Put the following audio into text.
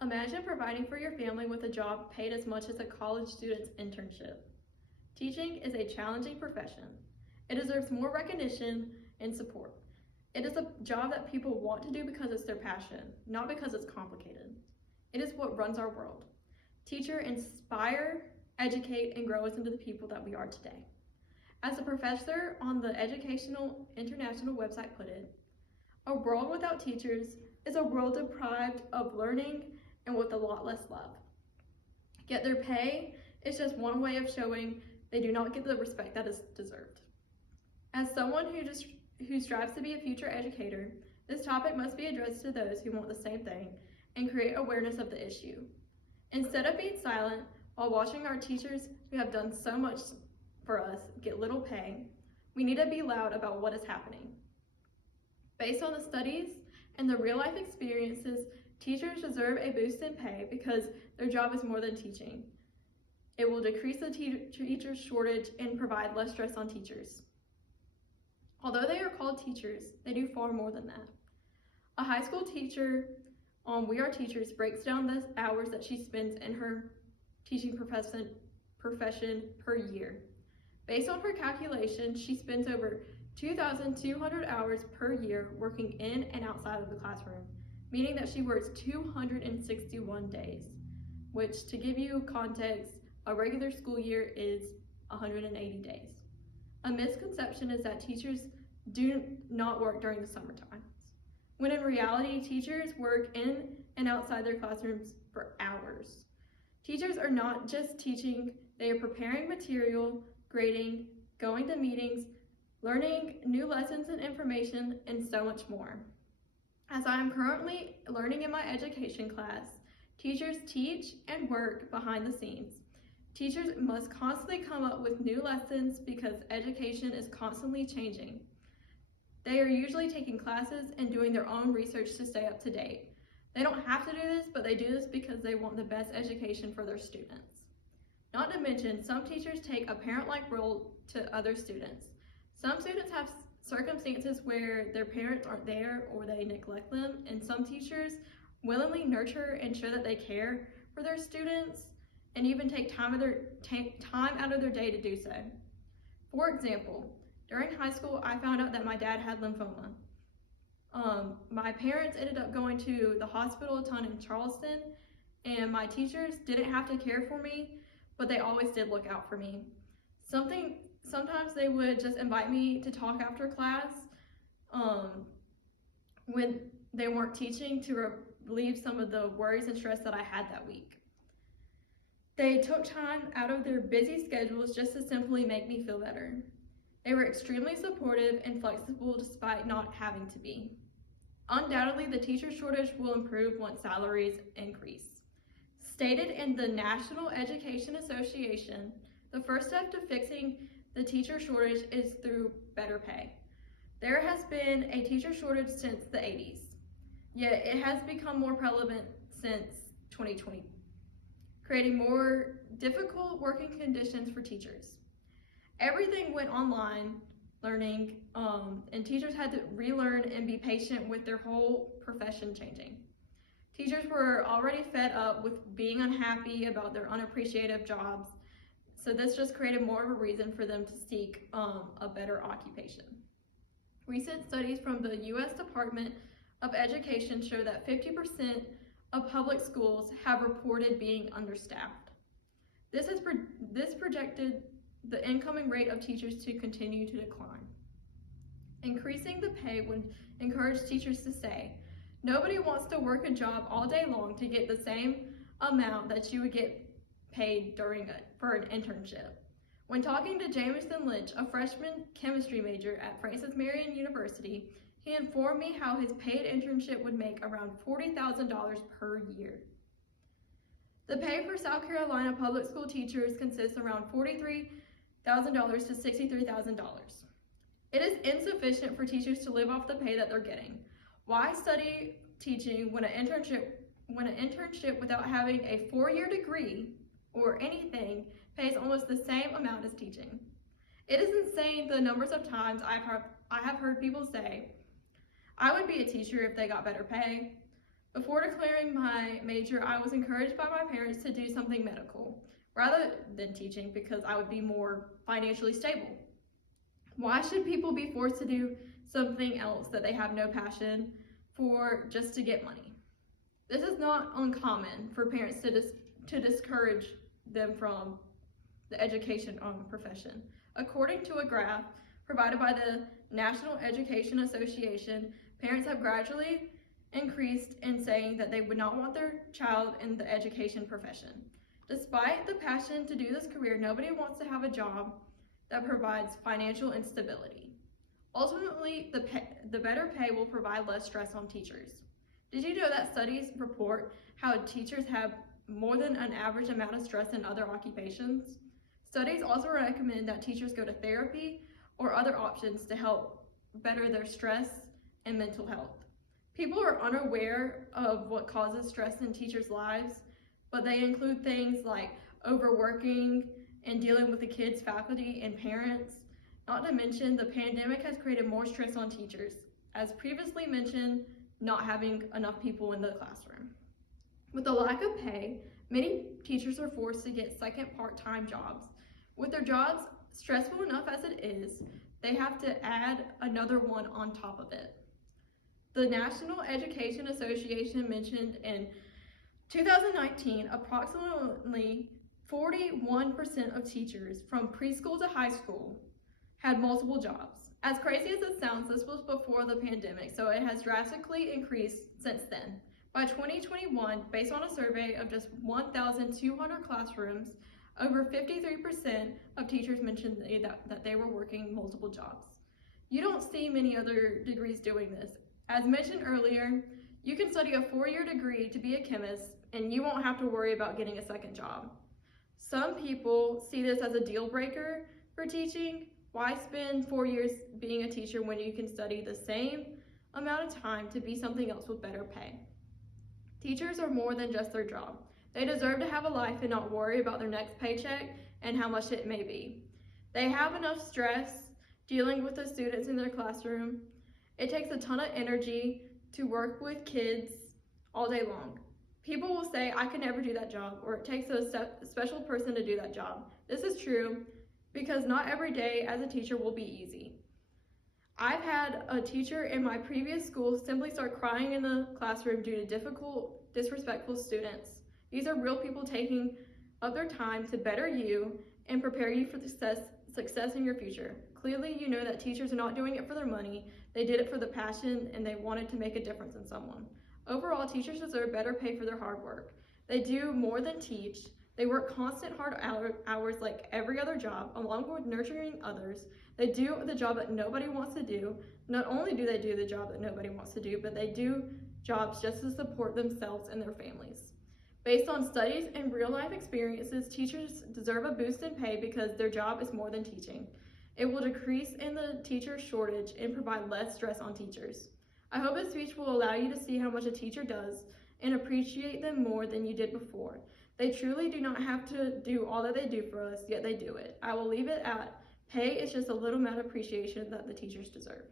Imagine providing for your family with a job paid as much as a college student's internship. Teaching is a challenging profession. It deserves more recognition and support. It is a job that people want to do because it's their passion, not because it's complicated. It is what runs our world. Teachers inspire, educate, and grow us into the people that we are today. As a professor on the Educational International website put it, a world without teachers is a world deprived of learning and with a lot less love. Yet their pay is just one way of showing they do not get the respect that is deserved. As someone who strives to be a future educator, this topic must be addressed to those who want the same thing and create awareness of the issue. Instead of being silent while watching our teachers who have done so much for us get little pay, we need to be loud about what is happening. Based on the studies and the real-life experiences, teachers deserve a boost in pay because their job is more than teaching. It will decrease the teacher shortage and provide less stress on teachers. Although they are called teachers, they do far more than that. A high school teacher on We Are Teachers breaks down the hours that she spends in her teaching profession per year. Based on her calculation, she spends over 2,200 hours per year working in and outside of the classroom, meaning that she works 261 days, which, to give you context, a regular school year is 180 days. A misconception is that teachers do not work during the summer times, when in reality, teachers work in and outside their classrooms for hours. Teachers are not just teaching, they are preparing material, grading, going to meetings, learning new lessons and information, and so much more. As I am currently learning in my education class, teachers teach and work behind the scenes. Teachers must constantly come up with new lessons because education is constantly changing. They are usually taking classes and doing their own research to stay up to date. They don't have to do this, but they do this because they want the best education for their students. Not to mention, some teachers take a parent-like role to other students. Some students have circumstances where their parents aren't there or they neglect them, and some teachers willingly nurture and show that they care for their students and even take time out of their day to do so. For example, during high school, I found out that my dad had lymphoma. My parents ended up going to the hospital a ton in Charleston, and my teachers didn't have to care for me, but they always did look out for me. Sometimes they would just invite me to talk after class when they weren't teaching to relieve some of the worries and stress that I had that week. They took time out of their busy schedules just to simply make me feel better. They were extremely supportive and flexible despite not having to be. Undoubtedly, the teacher shortage will improve once salaries increase. Stated in the National Education Association, the first step to fixing the teacher shortage is through better pay. There has been a teacher shortage since the 80s, yet it has become more prevalent since 2020, creating more difficult working conditions for teachers. Everything went online learning, and teachers had to relearn and be patient with their whole profession changing. Teachers were already fed up with being unhappy about their unappreciative jobs, so this just created more of a reason for them to seek a better occupation. Recent studies from the U.S. Department of Education show that 50% of public schools have reported being understaffed. This projected the incoming rate of teachers to continue to decline. Increasing the pay would encourage teachers to stay. Nobody wants to work a job all day long to get the same amount that you would get paid for an internship. When talking to Jameson Lynch, a freshman chemistry major at Francis Marion University, he informed me how his paid internship would make around $40,000 per year. The pay for South Carolina public school teachers consists around $43,000 to $63,000. It is insufficient for teachers to live off the pay that they're getting. Why study teaching when an internship without having a 4-year degree or anything pays almost the same amount as teaching? It is insane the numbers of times I have heard people say, "I would be a teacher if they got better pay," Before declaring my major, I was encouraged by my parents to do something medical rather than teaching because I would be more financially stable. Why should people be forced to do something else that they have no passion for just to get money? This is not uncommon for parents to discourage them from the education profession. According to a graph provided by the National Education Association, parents have gradually increased in saying that they would not want their child in the education profession. Despite the passion to do this career, nobody wants to have a job that provides financial instability. Ultimately, the better pay will provide less stress on teachers. Did you know that studies report how teachers have more than an average amount of stress in other occupations? Studies also recommend that teachers go to therapy or other options to help better their stress and mental health. People are unaware of what causes stress in teachers' lives, but they include things like overworking and dealing with the kids, faculty, and parents. Not to mention, the pandemic has created more stress on teachers. As previously mentioned, not having enough people in the classroom. With the lack of pay, many teachers are forced to get second part-time jobs. With their jobs stressful enough as it is, they have to add another one on top of it. The National Education Association mentioned in 2019, approximately 41% of teachers from preschool to high school had multiple jobs. As crazy as it sounds, this was before the pandemic, so it has drastically increased since then. By 2021, based on a survey of just 1,200 classrooms, over 53% of teachers mentioned that they were working multiple jobs. You don't see many other degrees doing this. As mentioned earlier, you can study a 4-year degree to be a chemist, and you won't have to worry about getting a second job. Some people see this as a deal breaker for teaching. Why spend 4 years being a teacher when you can study the same amount of time to be something else with better pay? Teachers are more than just their job. They deserve to have a life and not worry about their next paycheck and how much it may be. They have enough stress dealing with the students in their classroom. It takes a ton of energy to work with kids all day long. People will say, I could never do that job, or it takes a special person to do that job. This is true, because not every day as a teacher will be easy. I've had a teacher in my previous school simply start crying in the classroom due to difficult, disrespectful students. These are real people taking up their time to better you and prepare you for success in your future. Clearly, you know that teachers are not doing it for their money. They did it for the passion and they wanted to make a difference in someone. Overall, teachers deserve better pay for their hard work. They do more than teach. They work constant hard hours like every other job, along with nurturing others. They do the job that nobody wants to do. Not only do they do the job that nobody wants to do, but they do jobs just to support themselves and their families. Based on studies and real-life experiences, teachers deserve a boost in pay because their job is more than teaching. It will decrease in the teacher shortage and provide less stress on teachers. I hope this speech will allow you to see how much a teacher does and appreciate them more than you did before. They truly do not have to do all that they do for us, yet they do it. I will leave it at pay is just a little amount of appreciation that the teachers deserve.